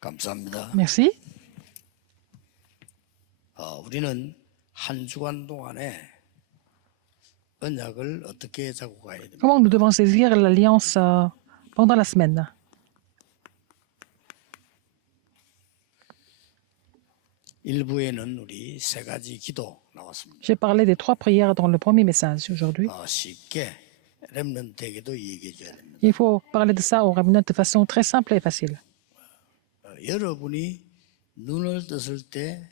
감사합니다. Merci. 우리는 한 주간 동안에 언약을 어떻게 잡고 가야 됩니까? Comment nous devons saisir l'alliance pendant la semaine? 일부에는 우리 세 가지 기도 나왔습니다. J'ai parlé des 3 prières dans le premier message aujourd'hui. 쉽게 렘넌트에게도 얘기해 줘야 됩니다. Il faut parler de ça au remnant de façon très simple et facile. 여러분이 눈을 떴을 때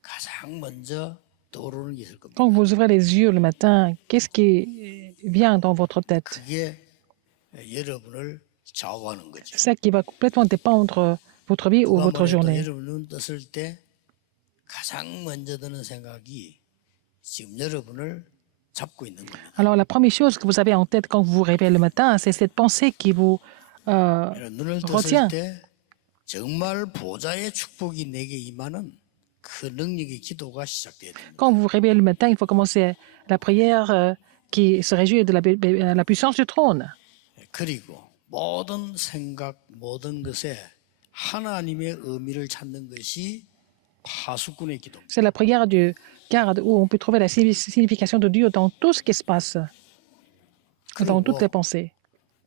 가장 먼저 떠오르는 게 있을 겁니다. Quand vous ouvrez les yeux le matin, qu'est-ce qui vient dans votre tête? 그게 여러분을 좌우하는 거죠. C'est ça qui va complètement dépendre votre vie ou votre journée. 여러분 눈 떴을 때 가장 먼저 드는 생각이 지금 여러분을 잡고 있는 겁니다. Alors, la première chose que vous avez en tête quand vous vous réveillez le matin, c'est cette pensée qui vous 눈을 retient. 떴을 때 정말 보좌의 축복이 내게 임하는 그 능력의 기도가 시작돼야 됩니다. Quand vous vous réveillez le matin, il faut commencer la prière qui se réjouit de la puissance du trône. 그리고 모든 생각, 모든 것에 하나님의 의미를 찾는 것이 파수꾼의 기도입니다. C'est la prière du garde où on peut trouver la signification de Dieu dans tout ce qui se passe, dans toutes les pensées.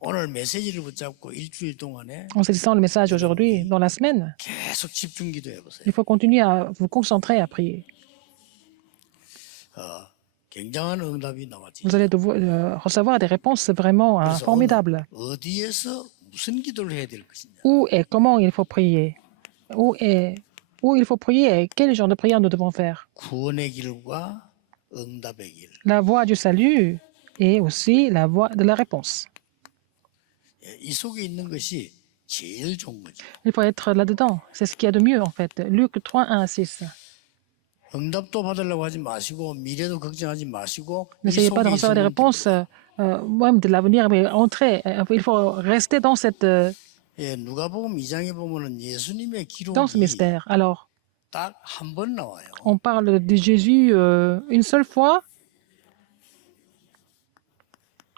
오늘 메시지를 붙잡고 일주일 동안에 En saisissant le message aujourd'hui, dans la semaine, 계속 집중 기도해 보세요. il faut continuer à vous concentrer à prier. 굉장한 응답이 나왔지. Vous allez recevoir des réponses vraiment 그래서 formidables. 오늘 어디에서 무슨 기도를 해야 될 것이냐. Où et comment il faut prier? Où il faut prier et quel genre de prière nous devons faire? 구원의 길과 응답의 길. La voie du salut et aussi la voie de la réponse. 이 속에 있는 것이 제일 좋은 거죠. Il faut être là-dedans. C'est ce qu'il y a de mieux en fait. Luc 3, 1 à 6. 응답도 받으려고 하지 마시고 미래도 걱정하지 마시고 이 N'essayez pas de 속에 recevoir des 있는 réponses même de l'avenir, mais entrez. Il faut rester dans 누가복음 2장에 보면은 예수님의 dans ce 기록이 mystère. Alors, 딱 한 번 나와요. on parle de Jésus une seule fois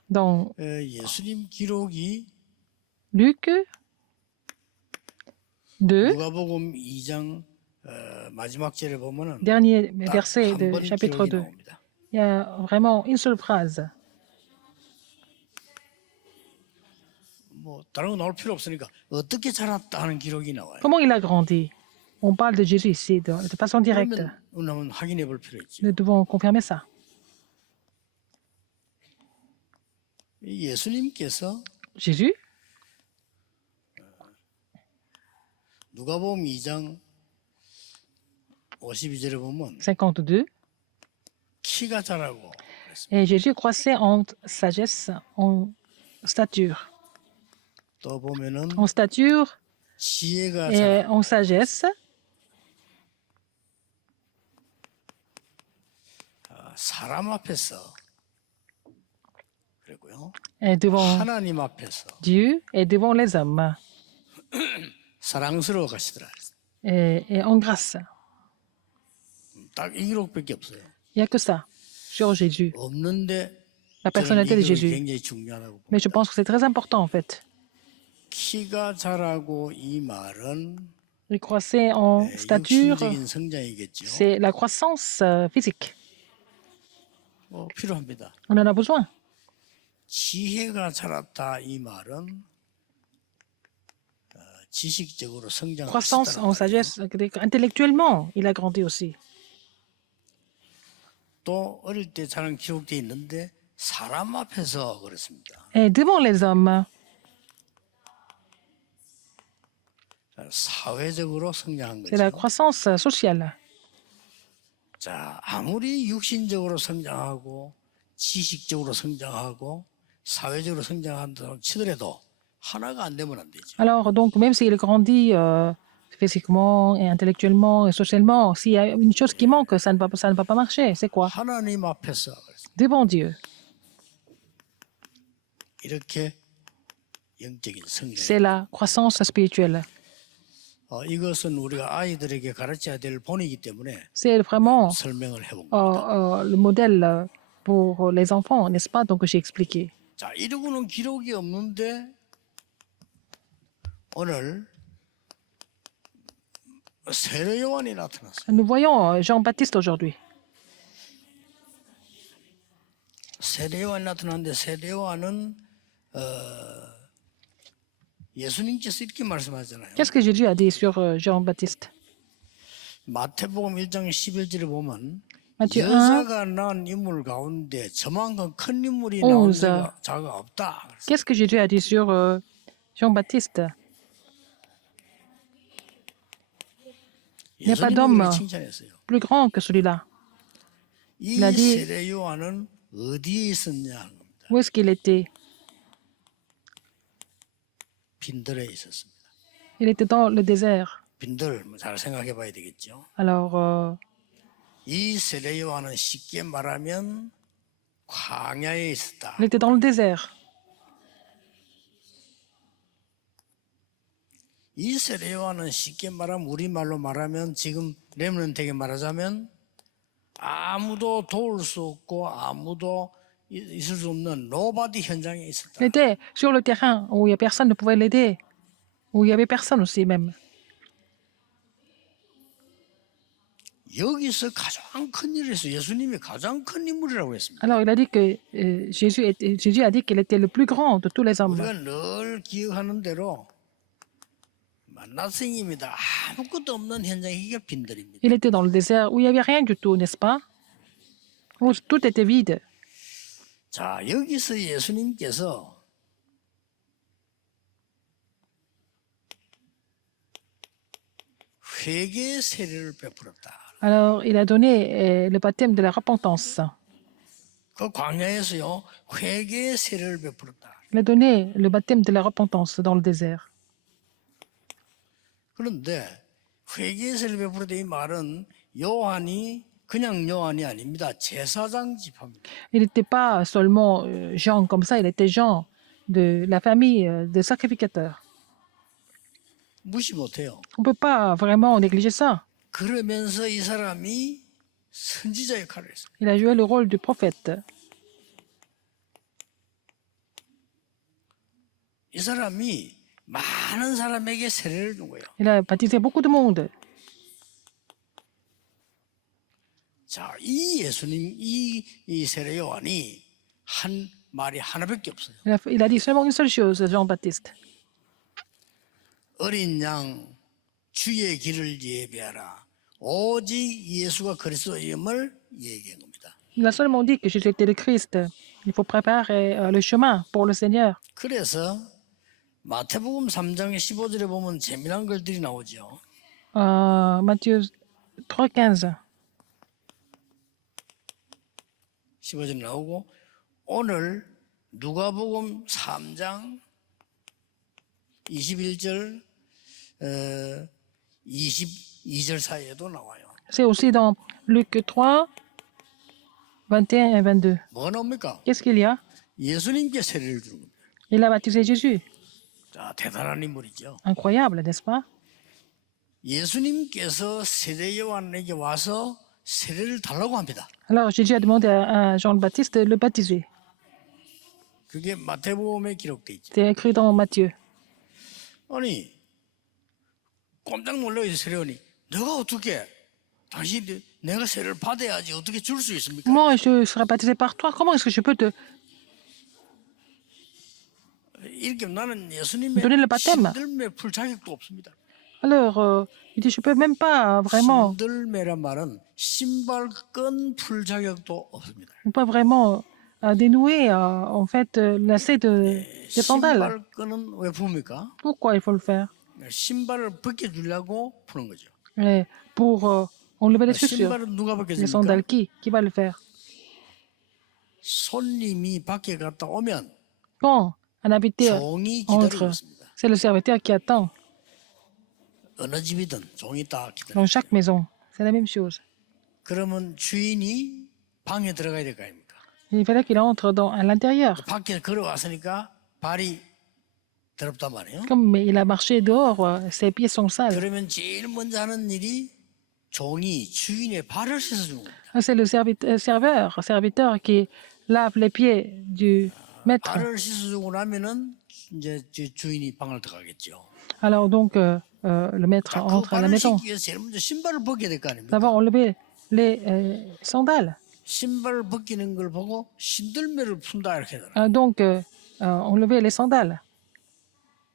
dans 예수님 기록이 Luc 2, 누가복음 2장 마지막 절에 보면은 dernier 딱 verset 한 de 번 chapitre 기록이 2. 나옵니다. Il y a vraiment une seule phrase. 뭐 다른 거 나올 필요 없으니까 어떻게 자랐다 하는 기록이 나와요. Comment il a grandi? On parle de Jésus ici de façon directe. 그러면 한번 확인해 볼 필요 있죠. Nous devons confirmer ça. 예수님께서 Jésus, 누가복음 2장 52절에 보면 52. 키가 자라고 그랬습니다. Et Jésus croissait en sagesse, en stature. 또 보면은 En stature 지혜가 et 자라고 en sagesse. 사람 앞에서 그랬고요. Et devant 하나님 앞에서 Dieu et devant les hommes. 사랑스러워 가시더라. Et en grâce. 딱 이 기록밖에 없어요. Il n'y a que ça sur Jésus, 없는데 la 저는 personnalité 이 de 기록이 Jésus. 굉장히 중요하다고 Mais je 봅니다. pense que c'est très important en fait. 키가 자라고 이 말은 Il croissait en stature, 육신적인 성장이겠죠. c'est la croissance physique. 필요합니다. On en a besoin. 지혜가 자랐다 이 말은 지식적으로 Croissance en 성장하시다는 말이에요. sagesse, intellectuellement, il a grandi aussi. 또 어릴 때 자란 기록돼 있는데 사람 앞에서 그렇습니다. Et devant les hommes, 사회적으로 성장한 c'est la 거죠. croissance sociale. 자, 아무리 육신적으로 성장하고 지식적으로 성장하고 사회적으로 성장한다고 치더라도 하나가 안 되면 안 되죠. Alors, donc, même s'il grandit physiquement et intellectuellement et socialement, s'il y a une chose qui manque, ça ne va pas marcher. C'est quoi? 하나님 앞에서 Devant Dieu. 이렇게 영적인 성장. C'est la croissance spirituelle. 이것은 우리가 아이들에게 가르쳐야 될 본이기 때문에 C'est vraiment 설명을 해본 겁니다. le modèle pour les enfants, n'est-ce pas? Donc, j'ai expliqué. 자, 이러고는 기록이 없는데 오늘 세례 요한이 나타났어요. Nous voyons Jean-Baptiste aujourd'hui. 세례 요한이 나타났는데 세례 요한은 예수님께서 이렇게 말씀하잖아요. Qu'est-ce que Jésus a dit sur Jean-Baptiste? 마태복음 1장 11절에 보면 Matthieu 1, 여자가 낳은 인물 가운데 저만큼 큰 인물이 나온 11. 자가 없다. 그랬어요. Qu'est-ce que Jésus a dit sur Jean-Baptiste? n'y a pas 예수님이 d'homme 그렇게 칭찬했어요. plus grand que celui-là. 이 Il a dit- 세례 요한은 어디에 있었냐 하는 겁니다. Où est-ce qu'il était? 빈들에 있었습니다. Il était dans le désert. 빈들 잘 생각해 봐야 되겠죠. Alors, 이 세례 요한은 쉽게 말하면 광야에 있었다. il était dans le désert. 이 세례 요한은 쉽게 말하면 우리말로 말하면 지금 렘넌트에게 말하자면 아무도 도울 수 없고 아무도 있을 수 없는 노바디 현장에 있었다. Il était sur le terrain où il y a personne ne pouvait l'aider, où il y avait personne aussi même. 여기서 가장 큰 일을 했어요. 예수님이 가장 큰 인물이라고 했습니다. Alors, il a dit que Jésus a dit qu'il était le plus grand de tous les hommes. 우리가 늘 기억하는 대로 만나생입니다. 아무것도 없는 현장이 이게 빈들입니다. Il était dans le désert où il n'y avait rien du tout, n'est-ce pas? Où tout était vide. 자, 여기서 예수님께서 회개의 세례를 베풀었다. Alors, il a donné le baptême de la repentance. 그 광야에서요 회개의 세례를 베풀었다. Il a donné le baptême de la repentance dans le désert. 그런데 회개의 세례를 베풀었다 이 말은 요한이 그냥 요한이 아닙니다. 제사장 지파입니다. Il n'était pas seulement Jean comme ça, il était Jean de la famille des sacrificateurs. 무시 못해요. On ne peut pas vraiment négliger ça. 그러면서 이 사람이 선지자 역할을 했어요. Il a joué le rôle du prophète. 이 사람이 많은 사람에게 세례를 준 거예요. Il a baptisé beaucoup de monde. 자, 이 예수님, 이 세례 요한이 한 말이 하나밖에 없어요. Il a dit seulement une seule chose, Jean-Baptiste. 어린 양 주의 길을 예비하라. 오직 예수가 그리스도임을 얘기한 겁니다. Il a seulement dit que Jésus était le Christ. Il faut préparer le chemin pour le Seigneur. 그래서 마태복음 3장 15절에 보면 재미난 글들이 나오죠. Matthieu 3,15. 15절 나오고 오늘 누가복음 3장 21절 22절 사이에도 나와요. C'est aussi dans Luc 3, 21 et 22. 뭐가 나옵니까? Qu'est-ce qu'il y a? 예수님께 세례를 주는 겁니다. Il a baptisé Jésus. 자, 대단한 인물이죠. Incroyable, n'est-ce pas? 예수님께서 세례 요한에게 와서 세례를 달라고 합니다. Alors Jésus a demandé à Jean le Baptiste de le baptiser. 그게 마태복음에 기록돼 있죠. C'est écrit dans Matthieu. 아니 깜짝 놀라요 세례원이. 내가 어떻게 당신 내가 세례를 받아야지 어떻게 줄 수 있습니까? Moi, je serai baptisé par toi. Comment est-ce que je peux te 이렇게 나는 예수님의 Donner le baptême. 신들매 풀 자격도 없습니다. Alors, il dit, je peux même pas vraiment, 신들매란 말은 신발끈 풀 자격도 없습니다. je peux pas vraiment dénouer en fait lacet des sandales. 신발끈은 왜 풉니까? Pourquoi il faut le faire? 신발을 벗겨주려고 푸는 거죠. Et pour enlever les chaussures, 신발은 누가 les 벗겨줍니까? sandales. Qui va le faire? 손님이 밖에 갔다 오면 Quand un habité 종이 기다리고 entre, 있습니다. c'est le serviteur qui attend 어느 집이든 종이 딱 기다려. dans chaque maison. C'est la même chose. 그러면 주인이 방에 들어가야 될 거 아닙니까? Il fallait qu'il entre à l'intérieur. 밖에 걸어왔으니까 발이 더럽단 말이에요. Comme il a marché dehors, ses pieds sont sales. 그러면 제일 먼저 하는 일이 종이 주인의 발을 씻어주는 겁니다. C'est le serviteur qui lave les pieds du maître. 발을 씻어주고 나면은 이제 주인이 방을 들어가겠죠. Alors donc, le maître 자, 그 entre à la 발을 maison. 씻기 위해서 제일 먼저 신발을 벗겨야 될 거 Nous 아닙니까? avons enlevé les sandales. 신발을 벗기는 걸 보고 신들매를 푼다 이렇게 하더라. Donc, enlever les sandales.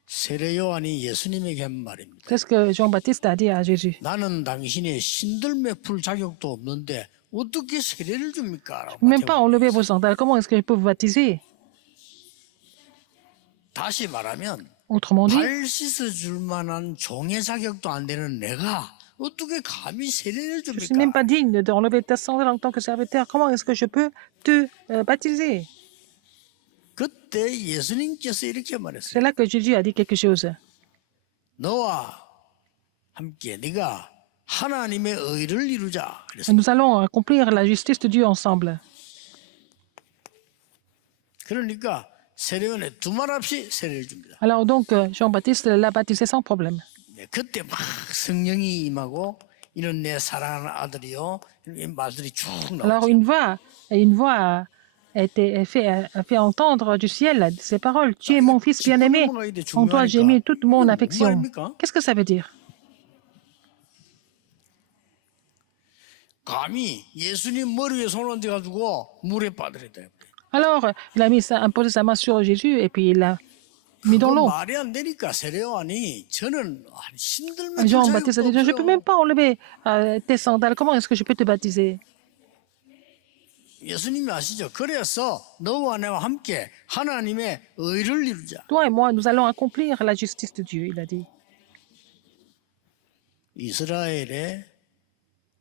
세례 요한이 예수님에게 한 말입니다. C'est ce que Jean-Baptiste a dit à Jésus. 나는 당신의 신들매 풀 자격도 없는데 어떻게 세례를 줍니까? 라고 Même pas 마태복음. enlever vos sandales. Comment est-ce que je peux vous baptiser? 다시 말하면 Autrement dit, 발 씻어 줄 만한 종의 자격도 안 되는 내가 어떻게 감히 세례를 je ne suis même 줍니까? pas digne d'enlever ta sandale en tant que serviteur. Comment est-ce que je peux te baptiser? 그때 예수님께서 이렇게 말했어요. C'est là que Jésus a dit quelque chose. 너와 함께 네가 하나님의 의를 이루자. 그랬어요. Nous allons accomplir la justice de Dieu ensemble. 그러니까 세례원에 두말 없이 세례를 줍니다. Alors donc, Jean-Baptiste l'a baptisé sans problème. 네, 그때 막 성령이 임하고 이런 내 사랑하는 아들이요. 이 말들이 쭉 Alors 나오죠. une voix a fait entendre du ciel ces paroles. Tu es mon fils bien-aimé. En toi, j'ai mis toute mon affection. Qu'est-ce que ça veut dire? 감히 예수님 머리 위에 손을 얹어가지고 물에 빠뜨렸다. Alors, il a imposé sa main sur Jésus et puis il l'a mis dans 그건 l'eau. 말이 안 되니까 세례요한이 저는 신들매 Jean-Baptiste a dit, je ne peux même pas enlever tes sandales. Comment est-ce que je peux te baptiser? 예수님이 아시죠? 그래서 너와 내와 함께 하나님의 의를 이루자. Toi et moi, nous allons accomplir la justice de Dieu, il a dit. 이스라엘의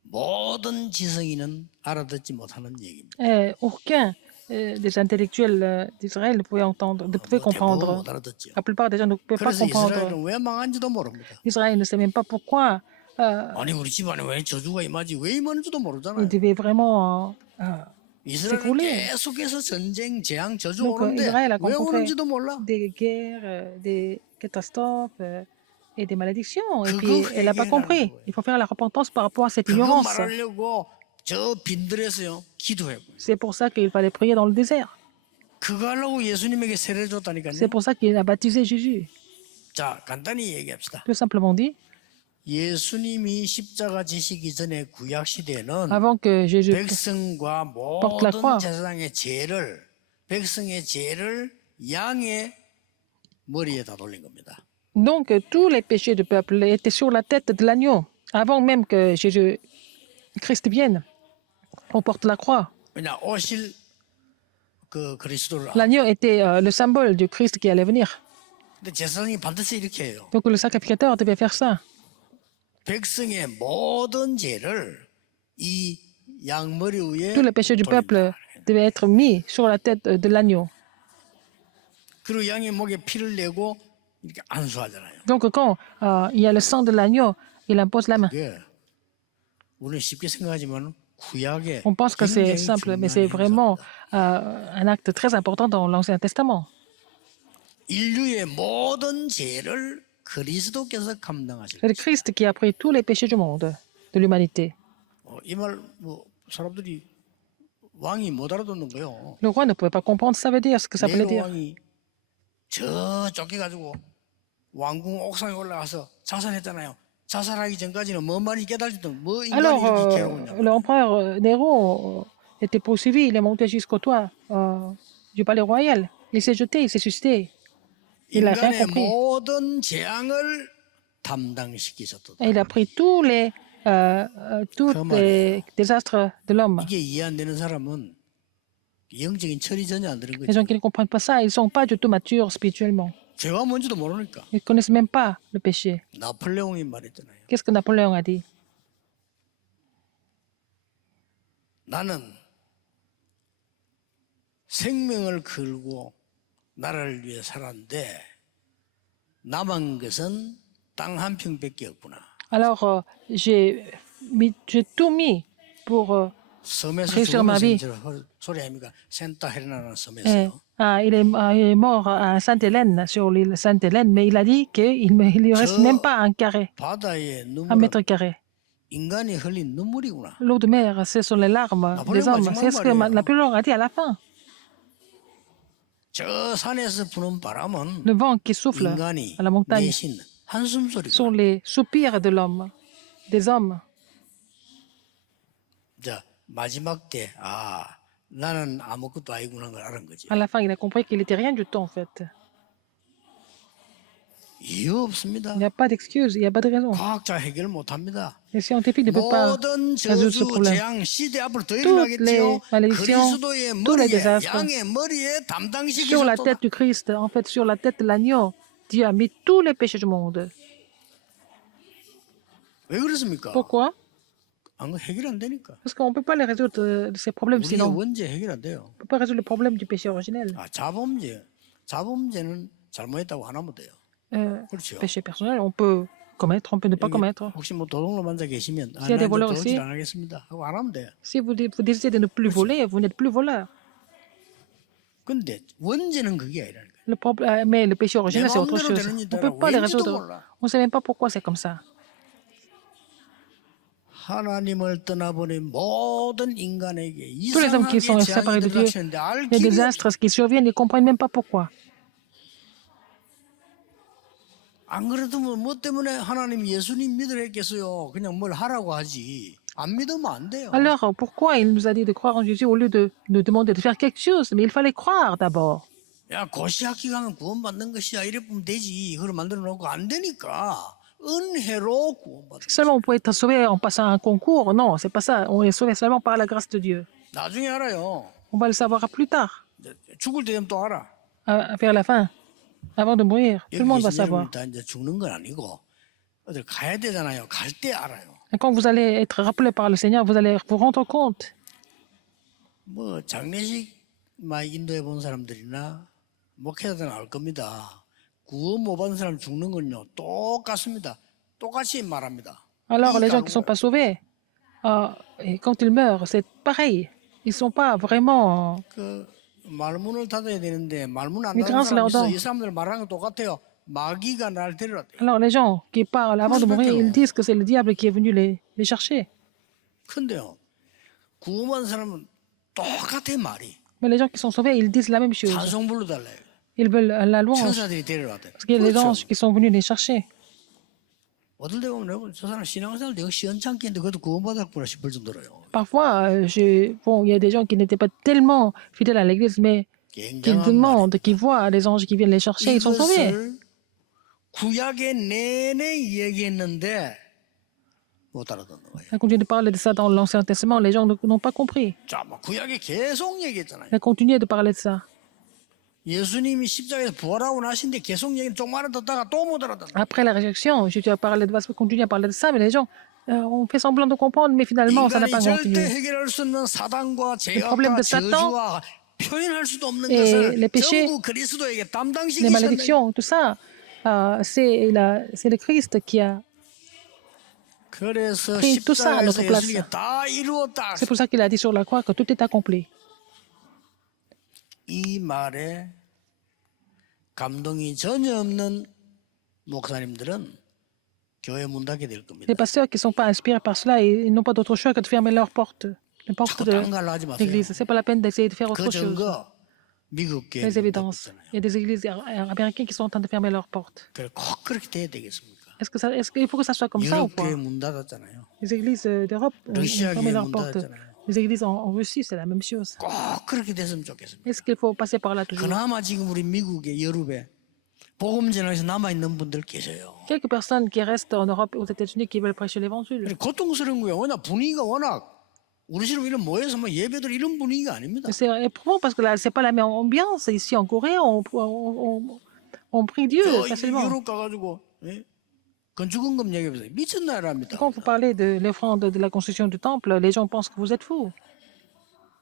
모든 지성인은 알아듣지 못하는 얘기입니다. Aucun des intellectuels d'Israël ne pouvait entendre, ne pouvait 대부분 comprendre. 못 알아듣죠. La plupart des gens ne pouvaient pas 그래서 comprendre. 이스라엘은 왜 망한지도 모릅니다. Israël ne sait même pas pourquoi 아니 우리 집안에 왜 저주가 임하지 왜 임하는지도 il 모르잖아요. devait vraiment 이스라엘은 s'écrouler. 계속해서 전쟁, 재앙, 저주 Donc 오는데 Israël a 왜 rencontré 오는지도 몰라. des guerres, des catastrophes et des malédictions. Et 그거 puis elle n'a pas 회개하라는 compris. 거예요. Il faut faire la repentance par rapport à cette 그거 ignorance. 말하려고 저 빈들에서요 기도해요. C'est pour ça qu'il fallait prier dans le désert. 그거 하려고 예수님에게 세례를 줬다니까요. C'est pour ça qu'il a baptisé Jésus. 자 간단히 얘기합시다. Tout simplement dit, 예수님이 십자가 지시기 전에 구약 시대에는 avant que Jésus 백성과 porte la croix. 모든 제사장의 죄를 백성의 죄를 양의 머리에다 돌린 겁니다. Donc, tous les péchés du peuple étaient sur la tête de l'agneau. Avant même que Jésus-Christ vienne, on porte la croix. 왜냐 오실 그 그리스도를 L'agneau était le symbole du Christ qui allait venir. 근데 제사장이 반드시 이렇게 해요. Donc, le sacrificateur devait faire ça. 백성의 모든 죄를 이 양머리 위에 Tous les péchés du 돌린다. peuple devaient être mis sur la tête de l'agneau. 그리고 양의 목에 피를 내고 이렇게 안수하잖아요. Donc, quand il y a le sang de l'agneau, il impose la main. 그게 우리는 쉽게 생각하지만 구약에 On pense que c'est 굉장히 simple, mais 중요한 c'est vraiment 행사입니다. un acte très important dans l'Ancien Testament. 인류의 모든 죄를 그리스도께서 C'est 감당하셨어요. le Christ qui a pris tous les péchés du monde, de l'humanité. 이말 뭐 사람들이 왕이 못 알아듣는 거요. Le roi ne pouvait pas comprendre ça veut dire, ce que ça voulait 네로 dire. 왕이 저 쫓겨가지고 왕궁 옥상에 올라가서 자살했잖아요. 자살하기 전까지는 뭐 많이 깨달았던 뭐 인간이 Alors, 이렇게 괴로웠냐. l'empereur Néron était poursuivi, il est monté jusqu'au toit du palais royal. Il s'est jeté, il s'est suicidé. Il n'a rien 인간의 compris. 모든 재앙을 담당시키셨다. Et il a pris tous les désastres de l'homme. 이게 이해 안 되는 사람은 영적인 철이 전혀 안 되는 Les 거죠. gens qui ne comprennent pas ça, ils ne sont pas du tout matures spirituellement. 죄가 뭔지도 모르니까. Ils ne connaissent même pas le péché. 나폴레옹이 말했잖아요. Qu'est-ce que Napoléon a dit? 나는 생명을 걸고 나라를 위해 살았는데 남은 것은 땅 한 평밖에 없구나. Alors, j'ai tout mis pour 섬에서 réussir ma vie. 죽으면서 소리 아닙니까? 센타 헤레나라는 Eh, 섬에서요. il est mort à Sainte-Hélène, sur l'île Sainte-Hélène, mais il a dit qu'il ne lui reste même pas un carré, 바다의 un 눈물은 mètre carré. 인간이 흘린 눈물이구나. L'eau de mer, ce sont les larmes des hommes. C'est ce que Napoléon a dit à la fin. 저 산에서 부는 바람은 Le vent qui souffle 인간이 à la montagne, 내신 한숨 소리가. sont les soupirs de l'homme, des hommes. 자, 마지막 때, 나는 아무것도 아니구나 하는 걸 알은 거지. À la fin, il a compris qu'il n'était rien du tout, en fait. 이유 없습니다. Il n'y a pas d'excuse, il n'y a pas de raison. 과학자 해결 못합니다. Les scientifiques ne peuvent pas 모든 résoudre ce 저주, problème. 재앙, 시대 앞으로 더 Toutes les 일어나겠지요. malédictions, 그리스도의 tous les 머리에, désastres 양의 머리에 sur la 담당시키셨다. tête du Christ, en fait, sur la tête de l'agneau, Dieu a mis tous les péchés du monde. 왜 그렇습니까? Pourquoi? 안 해결 안 되니까. Parce qu'on ne peut pas les résoudre ces problèmes 우리의 sinon. On 원죄 해결 안 돼요. ne peut pas résoudre le problème du péché originel. 자범죄는 잘못했다고 안 하면 돼요. 그렇죠. Péché personnel, on peut commettre, on peut ne pas commettre. 혹시 뭐 도둑놈 앉아 계시면 S'il y a des voleurs 도둑질 ici, 안 하겠습니다 하고 안 하면 돼요. si vous décidez de ne plus voler, vous n'êtes plus voleur. 근데 원죄는 그게 아니라니까. Mais le péché original, c'est autre 마음대로 chose. 되는 On ne peut pas les résoudre. On ne sait même pas pourquoi c'est comme ça. 하나님을 떠나버린 모든 인간에게 Tous les hommes qui sont 이상하게 séparés 재앙이 de Dieu, 들락치는데 알 les 길이 없어. désastres qui surviennent, ils ne comprennent même pas pourquoi. 안 그래도 뭐 때문에 하나님 예수님 믿으라 했겠어요. 그냥 뭘 하라고 하지. 안 믿으면 안 돼요. Alors, pourquoi il nous a dit de croire en Jésus au lieu de nous demander de faire quelque chose? Mais il fallait croire d'abord. 야, 고시학기 가면 구원받는 것이야. 이래 보면 되지. 그걸 만들어 놓고 안 되니까. 은혜로 구원받는. Seulement on peut être sauvé en passant un concours. Non, c'est pas ça. On est sauvé seulement par la grâce de Dieu. 나중에 알아요. On va le savoir plus tard, 죽을 때 되면 또 알아. vers la fin, avant de mourir. Tout le 여기 monde va 계신 savoir. 여러분 다 이제 죽는 건 아니고 어딜 가야 되잖아요. 갈 때 알아요. Et quand vous allez être rappelé par le Seigneur, vous allez vous rendre compte. 뭐 장례식 많이 인도해 본 사람들이나 목회자들은 알 겁니다. 구원 못 받은 사람 죽는 건요 똑같습니다. 똑같이 말합니다. Alors, les gens qui ne sont pas sauvés, et quand ils meurent, c'est pareil. Ils ne sont pas vraiment. 그 말문을 닫아야 되는데 말문 안 Mais 닫은 grâce à 사람 leur 있어. don. 이 사람들 말하는 거 똑같아요. 마귀가 날 데려왔대. Alors, les gens qui parlent avant de mourir, ils disent que c'est le diable qui est venu les chercher. 근데요 구원 받은 사람은 똑같아 말이. Mais les gens qui sont sauvés, ils disent la même chose. 찬송 불러달래요. Ils veulent la louange. 천사들이 데려왔대. Parce qu'il y a des anges qui sont venus les chercher. 어떨 때 보면 저 사람 신앙생활 되게 시원찮게 했는데 그래도 구원받았구나 싶을 정도로요. Parfois, il y a des gens qui n'étaient pas tellement fidèles à l'église, mais qui 굉장한 demandent, qui voient les anges qui viennent les chercher, ils sont sauvés. 이것을 구약의 내내 얘기했는데 못 알아듣는 거예요. On continue de parler de ça dans l'Ancien Testament, les gens n'ont pas compris. 자, 뭐 구약에 계속 얘기했잖아요. On continue de parler de ça. 예수님이 십자가에서 부활하고 나신데 계속 얘기 좀 알아듣다가 또 못 알아듣는. Après la résurrection, Jésus a parlé de ça, continue à parler de ça, mais les gens ont fait semblant de comprendre, mais finalement, ça n'a 인간이 pas 절대 continué. 해결할 수 없는 사단과 problème 죄악과 de Satan 저주와 표현할 수도 없는 et 것을 les péchés, 전부 그리스도에게 Les 담당시키셨네. malédictions, tout ça, c'est le Christ qui a. 그래서 pris tout ça à notre 십자가에서 place. 예수님이 다 이루었다. C'est pour ça qu'il a dit sur la croix que tout est accompli. 이 말에 감동이 전혀 없는 목사님들은 교회 문 닫게 될 겁니다. Les pasteurs qui ne sont pas inspirés par cela, ils n'ont pas d'autre choix que de fermer leurs portes, les portes 자꾸 de 딴 걸로 하지 마세요. l'église. C'est pas la peine d'essayer de faire 그 autre chose. 증거 미국 교회 Les 문 닫고 évidences. 있잖아요. Il y a des églises américaines qui sont en train de fermer leurs portes. 그래 꼭 그렇게 돼야 되겠습니까? Est-ce qu'il faut que ça soit comme ça ou 유럽 pas? 교회 문 닫았잖아요. Les églises d'Europe ont Russie fermé a leurs 문 portes. 닫았잖아요. Les églises en Russie, c'est la même chose. 꼭 그렇게 됐으면 좋겠습니다. Est-ce qu'il faut passer par là toujours? 그나마 지금 우리 미국의 유럽에 복음 전하에서 남아 있는 분들 계세요. Quelques personnes qui restent en Europe et aux États-Unis qui veulent prêcher l'évangile. 고통스러운 거예요. 워낙 분위기가 워낙 우리처럼 이런 모여서 뭐 예배들 이런 분위기가 아닙니다. C'est éprouvant parce que là, c'est pas la même ambiance. Ici en Corée, on prie Dieu 저 facilement. 유럽 가가지고 예? 건축원금 얘기해보세요. 미친 나라입니다. Quand vous parlez de l'offrande de la construction du temple, les gens pensent que vous êtes fous.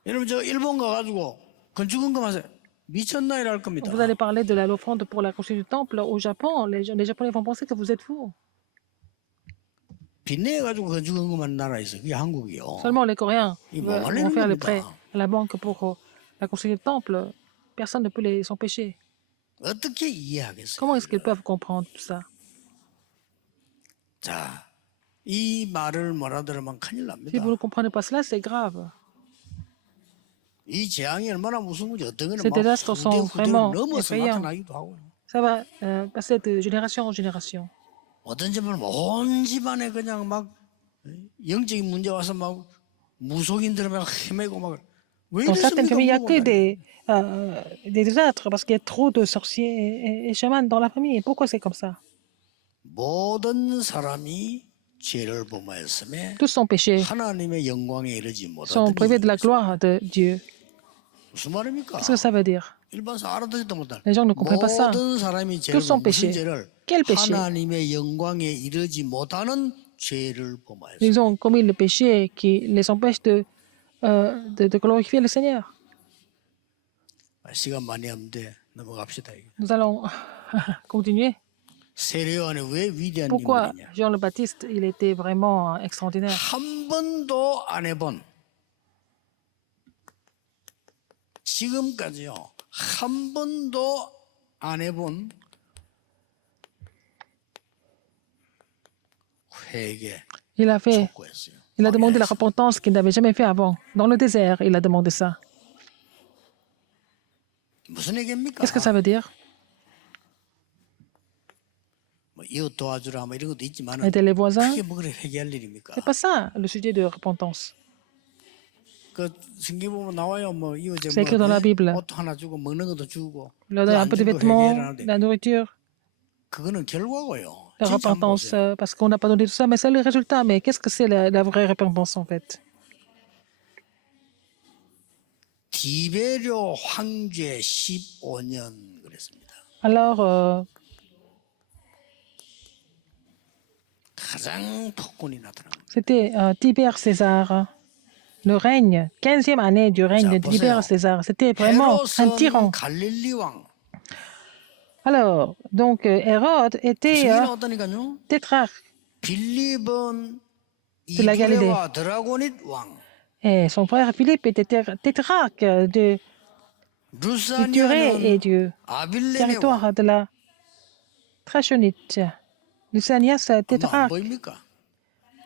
여러분 저 일본 가가지고 건축원금 하세요. 미쳤나이라 할 겁니다. Vous allez parler de l'offrande pour la construction du temple au Japon, les Japonais vont penser que vous êtes fous. 빚내가지고 건축원금 하는 나라 있어. 그게 한국이요. Seulement les Coréens Ils vont vont faire le aller prêt à la banque pour la construction du temple. Personne ne peut les empêcher. 어떻게 이해하겠어요? Comment est-ce qu'ils peuvent comprendre tout ça? 자, 이 말을 몰아들으면 큰일 Si 납니다. vous ne comprenez pas cela, c'est grave. 이 재앙이 얼마나 무서운 건지 어떤 거는 Ces 막 désastres sont 후대를 vraiment 넘어서 effrayants. 나타나기도 하고. Ça va passer de génération en génération. 어떤 집은 온 집안에 그냥 막 영적인 문제 와서 막 무속인들 막 헤매고 막 왜 Dans certaines 이랬습니까? familles, il n'y a que 물어본다니까. des désastres parce qu'il y a trop de sorciers et chamans dans la famille. Et pourquoi c'est comme ça? 모든 사람이 죄를 범하였음에 Tous sont péchés, 하나님의 영광에 이르지 sont 못하더니 privés de la gloire de Dieu. 무슨 말입니까? Qu'est-ce que ça veut dire? 일반 사람 알아듣지도 못할 Les gens ne comprennent pas ça. 모든 사람이 Tous 죄를 sont 범 무슨 péchés. 죄를 Quel péché? 하나님의 영광에 이르지 못하는 죄를 범하였어요. Ils ont commis le péché qui les empêche de glorifier le Seigneur. 시간 많이 없는데 넘어갑시다. Nous allons continuer. 세례 요한이 왜 위대한 Pourquoi 인물이냐? Jean le Baptiste, il était vraiment extraordinaire. 한 번도 안 해본 지금까지요. 한 번도 안 해본 회개 Il a fait, 촉구했어요. il a demandé la repentance qu'il n'avait jamais fait avant. Dans le désert, il a demandé ça. 무슨 얘기입니까? Qu'est-ce que ça veut dire? 뭐 이웃 도와주라 뭐 이런 것도 있지만 Aider les voisins? 크게 뭐 그래 회개할 일입니까? C'est pas ça le sujet de repentance. 그 성경 보면 나와요. 뭐 이웃에 C'est écrit dans la Bible. 옷 하나 주고 먹는 것도 주고 Il leur donne un peu de vêtements, de la nourriture, 그거는 결과고요. la 진짜 한번 repentance, 보세요. parce qu'on n'a pas donné tout ça, mais c'est le résultat. Mais qu'est-ce que c'est la vraie repentance en fait? 디베료 황제 15년 그랬습니다. Alors, 가장 폭군이 나타납니다. c'était Tibère César. Le règne, 15e année du règne de Tibère César. C'était vraiment un tyran. 헤롯은 갈릴리 왕. Alors, donc Hérode était 성경에 나왔다니까요. tétrarque 빌립은 de la Galilée. 이두레와 드라고닛 왕. Et son frère Philippe était tétrarque de Turée et 루사니아는 du 아빌레네 왕. territoire de la Trachonite. Lysanias, 뭐 안 tétrarque 보입니까?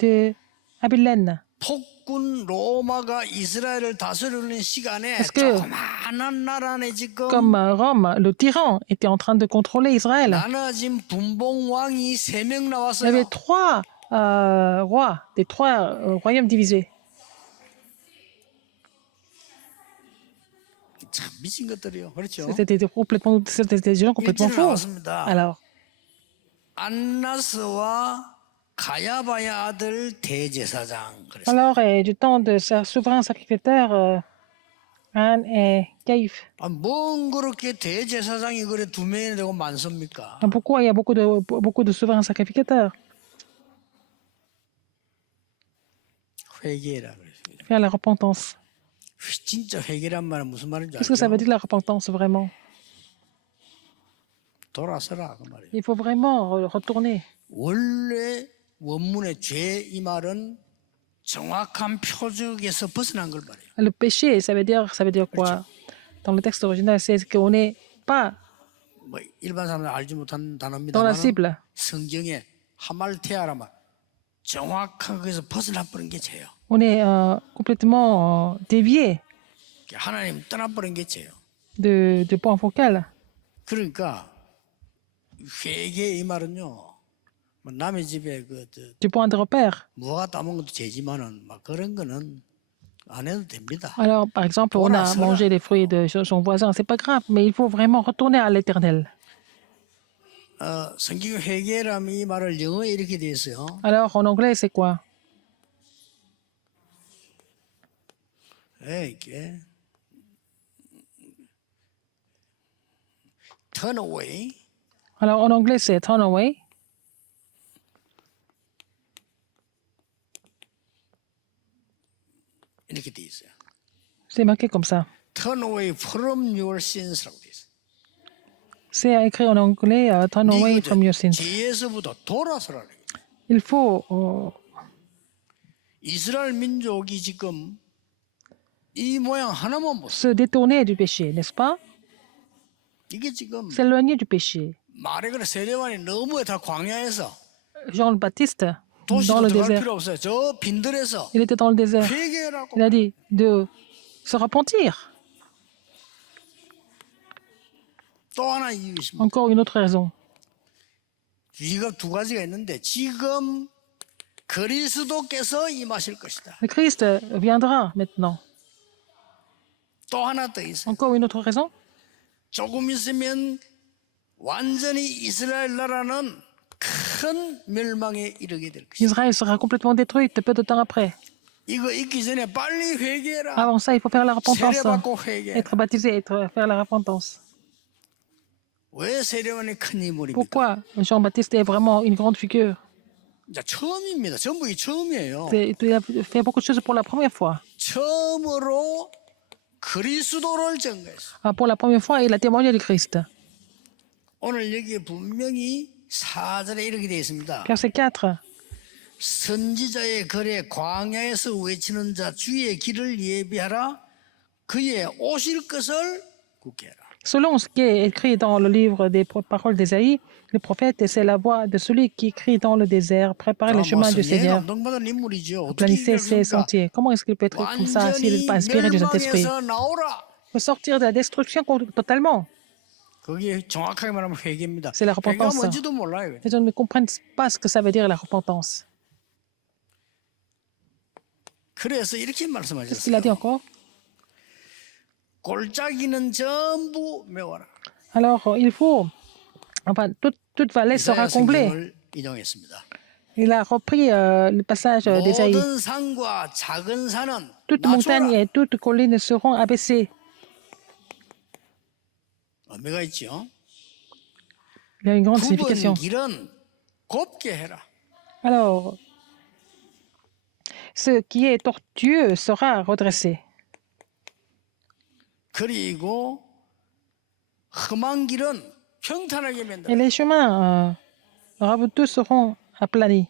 de Abilène. 폭군 로마가 이스라엘을 다스리는 시간에 Parce que- 조그마한 나라네 지금 Comme Rome, le tyran était en train de contrôler Israël. 나눠진 분봉 왕이 3명 Il y 나왔어요. avait trois rois, des trois royaumes divisés. 참 미친 것들이요. 그렇죠? C'était des gens complètement 일진을 fous. 나왔습니다. Alors, 안나스와 가야바의 아들 대제사장 그랬어요. alors du temps de sa souverain sacrificateur, Anne et Caïphe. 뭔 그렇게 대제사장이 그래 2명이 되고 많습니까? Pourquoi il y a beaucoup de souverains sacrificateurs? 회개라 그랬습니다. Faire la repentance. 진짜 회개란 말은 무슨 말인지 Qu'est-ce que ça 알죠? veut dire la repentance vraiment? 돌아서라 그 말이에요. Il faut vraiment retourner. 원래 원문의 죄 이 말은 정확한 표적에서 벗어난 걸 말해요. Le péché, ça veut dire quoi? Dans le texte original, c'est qu'on n'est pas 뭐 일반 사람들 알지 못한 dans la 단어입니다만 cible. 성경에 하말테아라면 정확하게 거기서 벗어나버린 게 죄예요. On est complètement dévié 하나님 떠나버린 게 죄예요. du point focal. 그러니까 회개 이 말은요. 뭐 남의 집에 Du point de repère. 무화과 따먹은 것도 죄지만은 막 그런 거는 안 해도 됩니다. Alors, par exemple, on a mangé les fruits de son voisin, c'est pas grave, mais il faut vraiment retourner à l'Éternel. 성경 회개라면 이 말을 영어에 이렇게 돼 있어요. Alors, en anglais, c'est quoi? 이게 turn away, Alors, en anglais, c'est turn away. 이렇게 돼 있어요. C'est marqué comme ça. Turn away from your sins라고 돼 있어요. C'est écrit en anglais, turn away from your sins. 죄에서부터 돌아서라. Il faut 이스라엘 민족이 지금 이 모양 하나만 보세요. se détourner du péché, n'est-ce pas? 이게 지금 S'éloigner du péché. 말에 그래 세례만이 너무 다 광야에서 Jean le Baptiste, dans 도시도 le 들어갈 désert, 필요 없어요. 저 빈들에서 il était dans le désert. 회개라고. Il a dit de se repentir. 또 하나 이유 있습니다. Encore une autre raison. 이거 두 가지가 있는데 지금 그리스도께서 임하실 것이다. Le Christ viendra maintenant. 또 하나 더 있어요. Encore une autre raison. 조금 있으면 완전히 이스라엘 나라는 큰 멸망에 이르게 될 것이다. Israël sera complètement détruite peu de temps après. 이거 있기 전에 빨리 회개해라. Avant ça, il faut faire la repentance. 세례받고 회개해라. Être baptisé, faire la repentance. 왜 세례원이 큰 인물입니까? Pourquoi Jean-Baptiste est vraiment une grande figure? 이제 처음입니다. 전부 이 처음이에요. Il a fait beaucoup de choses pour la première fois. 처음으로 그리스도를 증거했어. Pour la première fois, il a témoigné du Christ. 오늘 여기에 분명히 4절에 이렇게 되어 있습니다. Verset 4. 선지자의 글에 광야에서 외치는 자 주의 길을 예비하라. 그의 오실 것을 굳게 해라. Selon ce qui est écrit dans le livre des paroles d'Ésaïe, le prophète, c'est la voix de celui qui crie dans le désert, préparez le chemin du Seigneur, 감동받은 인물이죠. 어떻게 planissez ses 이렇습니까? sentiers. Comment est-ce qu'il peut être comme ça s'il n'est pas inspiré du Saint-Esprit? 멸망에서 나오라. Il faut sortir de la destruction totalement. 그게 정확하게 말하면 회개입니다. C'est la 회개가 repentance. 뭔지도 몰라요. Les gens ne comprennent pas ce que ça veut dire la repentance. 그래서 이렇게 Qu'est-ce qu'il a dit 말씀하셨어요. encore? 골짜기는 전부 메워라. Alors, il faut, enfin, toute vallée sera 이사야 comblée. 성경을 인용했습니다. Il a repris le passage d'Ésaïe. 모든 산과 작은 산은 Toute montagne 낮춰라. et toute colline seront abaissées. 의미가 있죠. Il y a une grande 굽은 signification. 길은 곱게 해라. Alors, ce qui est tortueux sera redressé. 그리고 험한 길은 평탄하게 만들어. Et les chemins raboteux seront aplanis.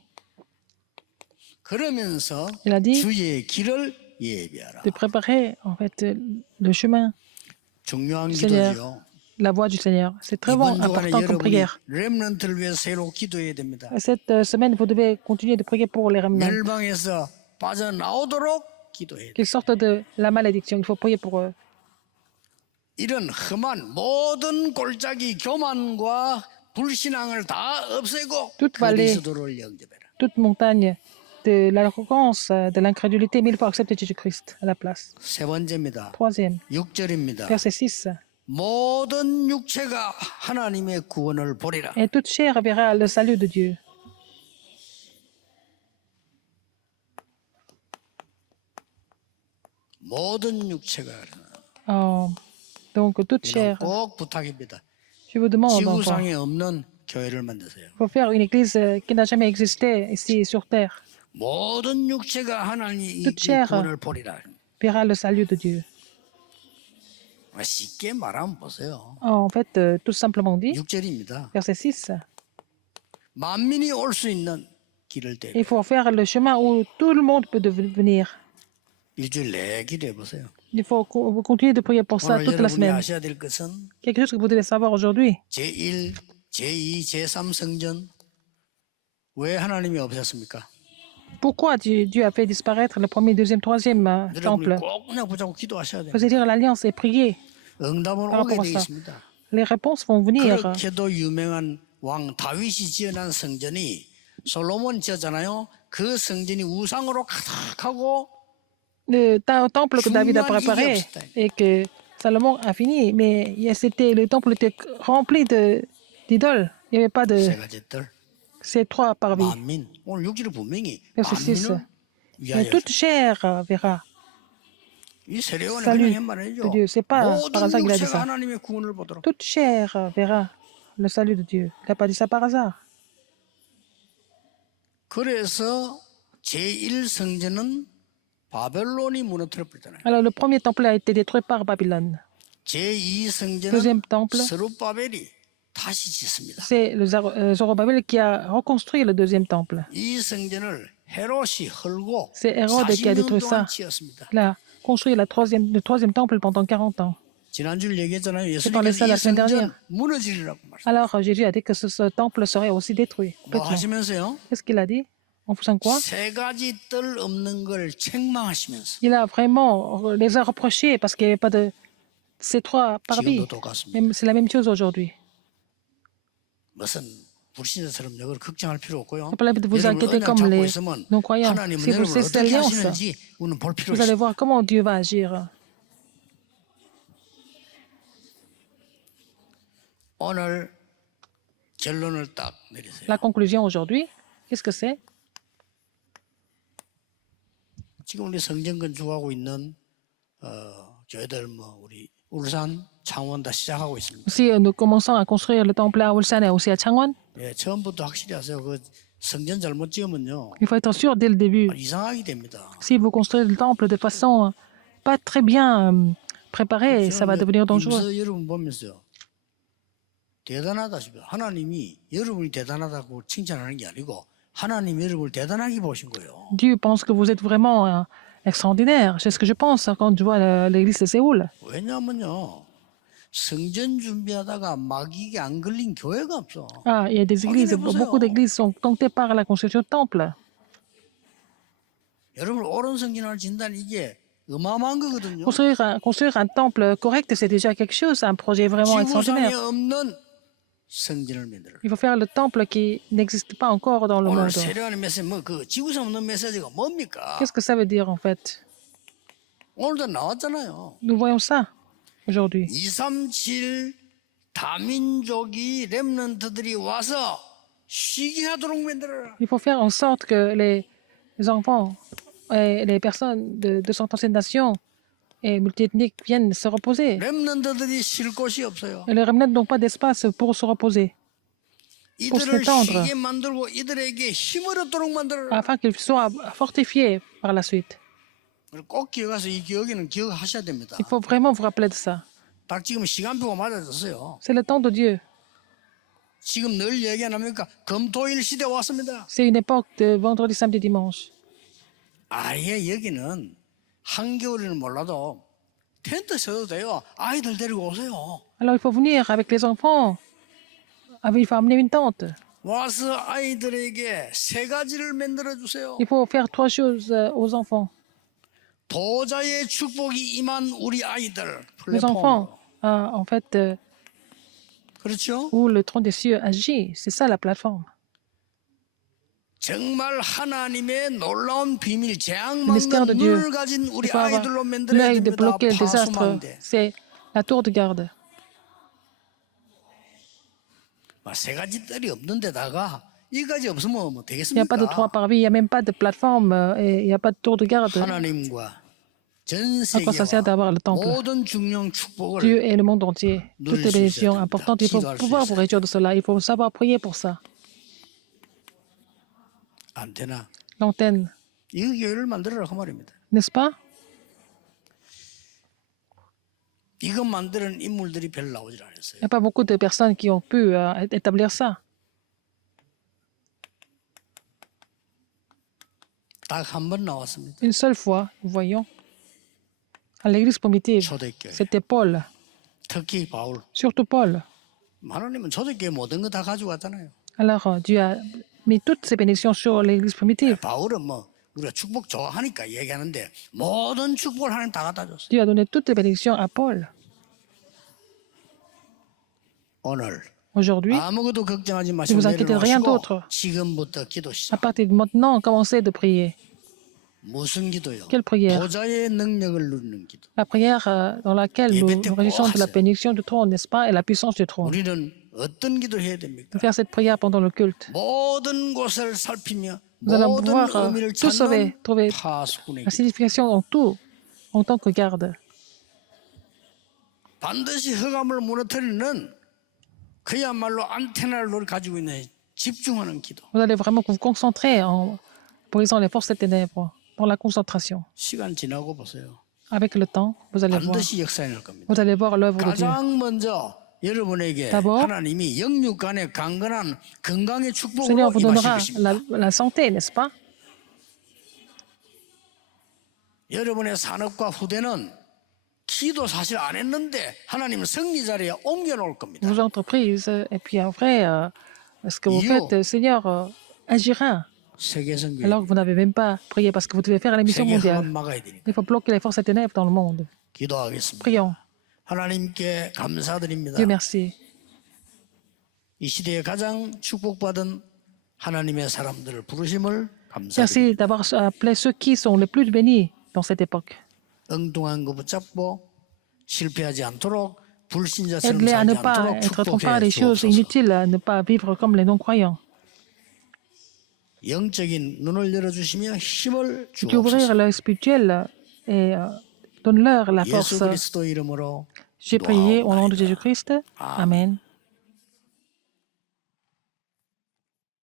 그러면서 Il a dit 주의 길을 예비하라. de préparer en fait le chemin, 중요한 Seigneur. 기도죠. la voie du Seigneur. C'est très 이번 주간에 important comme 여러분이 prière. 렘넌트를 위해서 새로 기도해야 됩니다. Cette semaine, vous devez continuer de prier pour les remnants, 멸망에서 빠져나오도록 기도해야 돼. qu'ils sortent de la malédiction. Il faut prier pour eux. 이런 험한 모든 골짜기 교만과 불신앙을 다 없애고 Toute vallée. 그리스도를 영접해라. Toute montagne de l'arrogance, de l'incrédulité, mais il faut accepter Jésus-Christ à la place. 세 번째입니다. Troisième, 6절입니다. verset 6. 모든 육체가 하나님의 구원을 보리라. Et toute chair verra le salut de Dieu. 모든 육체가 Donc, toute 이건 chair. 꼭 부탁입니다. Je vous demande encore. 지구상에 없는 교회를 만드세요. Il faut faire une église qui n'a jamais existé ici sur terre. 모든 육체가 하나님의 이 Toute chair. 구원을 보리라. Verra le salut de Dieu. 쉽게 말하면 보세요. En fait, tout simplement dit, 6절입니다. verset 6, 만민이 올 수 있는 길을 대고 il faut faire le chemin où tout le monde peut venir. 일주일 내에 기도해 보세요. Il faut continuer de prier pour ça 오늘 toute la 여러분이 semaine. 아셔야 될 것은 Quelque chose que vous devez savoir aujourd'hui. 제1, 제2, 제3 성전 왜 하나님이 없었습니까? Pourquoi Dieu a fait disparaître le premier, deuxième, troisième temple? 여러분이 꼭 그냥 붙잡고 기도하셔야 돼요. Vous allez dire l'alliance et prier. 응답은 par 오게 rapport à 돼 ça. 있습니다. Les réponses vont venir. 그렇게도 유명한 왕 다윗이 지어난 성전이 솔로몬 지었잖아요. 그 성전이 우상으로 가득하고 Le temple que David a préparé et que Salomon a fini, mais le temple était rempli d'idoles. Il n'y avait pas de 세 가지들 ces trois parvis. 만민 오늘 6절에 분명히 Verset 6. 만민을 Mais 위하여 toute chair verra 이 세례원의 salut 그냥 말이죠. de Dieu. C'est pas par 모든 hasard qu'il a dit 육체가 ça. 하나님의 구원을 보도록. Toute chair verra le salut de Dieu. Il n'a pas dit ça par hasard. 그래서 제1성전은 바벨론이 무너뜨렸잖아요. Alors le premier temple a été détruit par Babylone. 제2성전은 Deuxième temple, 스룹바벨이 다시 짓습니다. c'est le Zorobabel qui a reconstruit le deuxième temple. 이 성전을 헤롯이 헐고 C'est Hérode qui a 40년 détruit 동안 ça. 지었습니다. Il a construit le troisième temple pendant 40 ans. 지난주 얘기했잖아요. parlais ça 예수님께서 이 la semaine dernière. 성전 무너지리라고 말씀. Alors Jésus a dit que ce temple serait aussi détruit. 뭐 complètement. 하시면서요? Qu'est-ce qu'il a dit? En faisant quoi? 세 가지 뜰 없는 걸 책망하시면서 Il a vraiment les a reprochés parce qu'il n'y avait pas de ces trois parvis. 지금도 똑같습니다. C'est la même chose aujourd'hui. 무슨 불신자처럼 이걸 걱정할 필요 없고요. Pas la peine de vous 여러분 inquiéter 언약 comme 잡고 les 있으면 non-croyants. 하나님은 Si vous 여러분을 cessez 어떻게 l'alliance, 하시는지 우리는 볼 필요 vous allez 있습니다. voir comment Dieu va agir. 오늘 결론을 딱 내리세요. La conclusion aujourd'hui, qu'est-ce que c'est? 지금 우리 성전 건축하고 있는 교회들 우리 울산, 창원 다 시작하고 있습니다. Aussi, nous commençons à construire le temple à Ulsan et aussi à Changwon. 예, 처음부터 확실히 하세요. 그 성전 잘못 지으면요 Il faut être sûr dès le début. 이상하게 됩니다. Si vous construisez le temple de façon pas très bien préparée, ça va devenir dangereux. 임서 여러분 보면서요. 대단하다 싶어요. 하나님이 여러분이 대단하다고 칭찬하는 게 아니고 하나님이 여러분을 대단하게 보신 거예요. Dieu pense que vous êtes vraiment extraordinaire. C'est ce que je pense quand je vois l'église de Séoul. 왜냐하면요. 성전 준비하다가 마귀에게 안 걸린 교회가 없어. Ah, il y a des églises, beaucoup d'églises sont tentées par la construction de temple. 여러분 옳은 성전을 진다는 이게 어마어마한 거거든요. Construire un temple correct, c'est déjà quelque chose, un projet vraiment 지구상에 extraordinaire. 없는 성전을 만들어. Il faut faire le temple qui n'existe pas encore dans le 오늘 monde. 세례하는 메시지 그 지구상 없는 메시지가 뭡니까? Qu'est-ce que ça veut dire en fait? 오늘도 나왔잖아요. Nous voyons ça aujourd'hui. 237 다민족이 렘넌트들이 와서 쉬게 하도록 만들어라. Il faut faire en sorte que les enfants et les personnes de 237 nations et multiethniques viennent se reposer. 렘넌트들이 쉴 곳이 없어요. Et les remnants n'ont pas d'espace pour se reposer, pour se 이들을 détendre, 쉬게 만들고 이들에게 힘을 얻도록 만들어라. afin qu'ils soient fortifiés par la suite. 꼭 기억해서 이 기억에는 기억하셔야 됩니다. Il faut vraiment vous rappeler de ça. 딱 지금 시간표가 맞아졌어요. C'est le temps de Dieu. 지금 늘 얘기 안 합니까? 금토일 시대 왔습니다. C'est une époque de vendredi, samedi, dimanche. 아예 여기는 한겨울에는 몰라도 텐트 쳐도 돼요. 아이들 데리고 오세요. Alors il faut venir avec les enfants. Il faut amener une tente. 와서 아이들에게 세 가지를 만들어 주세요. Il faut faire trois choses aux enfants. 보좌의 축복이 임한 우리 아이들 Les enfants, 플랫폼. en fait, 그렇죠? où le trône des cieux agit. C'est ça la plateforme. 정말 하나님의 놀라운 비밀, Le 재앙만한 mystère de Dieu. 눈을 가진 Il 우리 faut avoir 아이들로 만들어야 l'œil de 됩니다. bloquer le désastre. 파수망대. C'est la tour de garde. 세 가지 뜰이 없는데다가 이까지 없으면 뭐 Il n'y a pas de toit 되겠습니까? parvis, il n'y a même pas de plateforme et il n'y a pas de tour de garde. 하나님과 전 À quoi ça sert 세계와 d'avoir le temple? 모든 중령 축복을 Dieu et le monde entier. Toutes les bénédictions importantes, il faut pouvoir vous réjouir de cela. Il faut savoir prier pour ça. 안테나 L'antenne, 이 교회를 만들어라 그 말입니다. n'est-ce pas? 이것 만드는 인물들이 별로 나오질 않았어요. Il n'y a pas beaucoup de personnes qui ont pu établir ça. 딱 한 번 나왔습니다. Une seule fois, nous voyons, à l'église primitive, 초대교회. c'était Paul, 특히 바울. surtout Paul. 하나님은 초대교회 모든 거 다 가지고 왔잖아요. Alors, Dieu a mis toutes ses bénédictions sur l'église primitive. 바울은 우리가 축복 좋아하니까 얘기하는데 모든 축복을 하나님 다 갖다 줬어요. Dieu a donné toutes les bénédictions à Paul. 오늘 Aujourd'hui, 아무것도 걱정하지 ne 마시고 vous inquiétez de rien d'autre. 지금부터 기도 À 시작. partir de maintenant, commencez de prier. 무슨 기도요? Quelle prière? 보좌의 능력을 누리는 기도. La prière dans laquelle nous réjouissons de la bénédiction du trône, n'est-ce pas, et la puissance du trône. 우리는 어떤 기도를 해야 됩니까? De faire cette prière pendant le culte. 모든 곳을 살피며 Nous allons 모든 pouvoir 의미를 tout 찾는 trouver 파수꾼의 la 기도. signification en tout, en tant que garde. 반드시 흑암을 무너뜨리는 그야말로 안테나를 가지고 있는 집중하는 기도. Vous allez vraiment vous concentrer en brisant les forces des ténèbres, dans la concentration. 시간 지나고 보세요. Avec le temps, vous allez voir. 반드시 역사에 날 겁니다. Vous allez voir l'œuvre de Dieu. 가장 먼저 여러분에게 D'abord, 하나님이 영육간의 강건한 건강의 Le 축복으로 Seigneur vous donnera 임하실 것입니다. la santé, n'est-ce pas? 여러분의 산업과 후대는 기도 사실 안 했는데 하나님은 승리 자리에 옮겨 놓을 겁니다. Vos entreprises, et puis après, ce que vous faites, le Seigneur agira. 세계 선교, Alors que vous n'avez même pas prié parce que vous devez faire la mission 세계 흑암 mondiale. 막아야 되니까. Il faut bloquer les forces des ténèbres dans le monde. 기도하겠습니다. Prions. 하나님께 감사드립니다. Dieu merci. 이 시대에 가장 축복받은 하나님의 사람들을 부르심을 감사드립니다. Merci d'avoir appelé ceux qui sont les plus bénis dans cette époque. 엉뚱한 거 붙잡고 실패하지 않도록 불신자처럼 Aide-les à 살지 ne pas 않도록 être trompés par 축복해 des choses 주옵소서. inutiles, à ne pas vivre comme les non-croyants. 영적인 눈을 열어주시며 힘을 D'ouvrir 주옵소서. l'œil spirituel et donne-leur la 예수 force. 그리스도 이름으로 J'ai prié au nom de Jésus-Christ. Amen.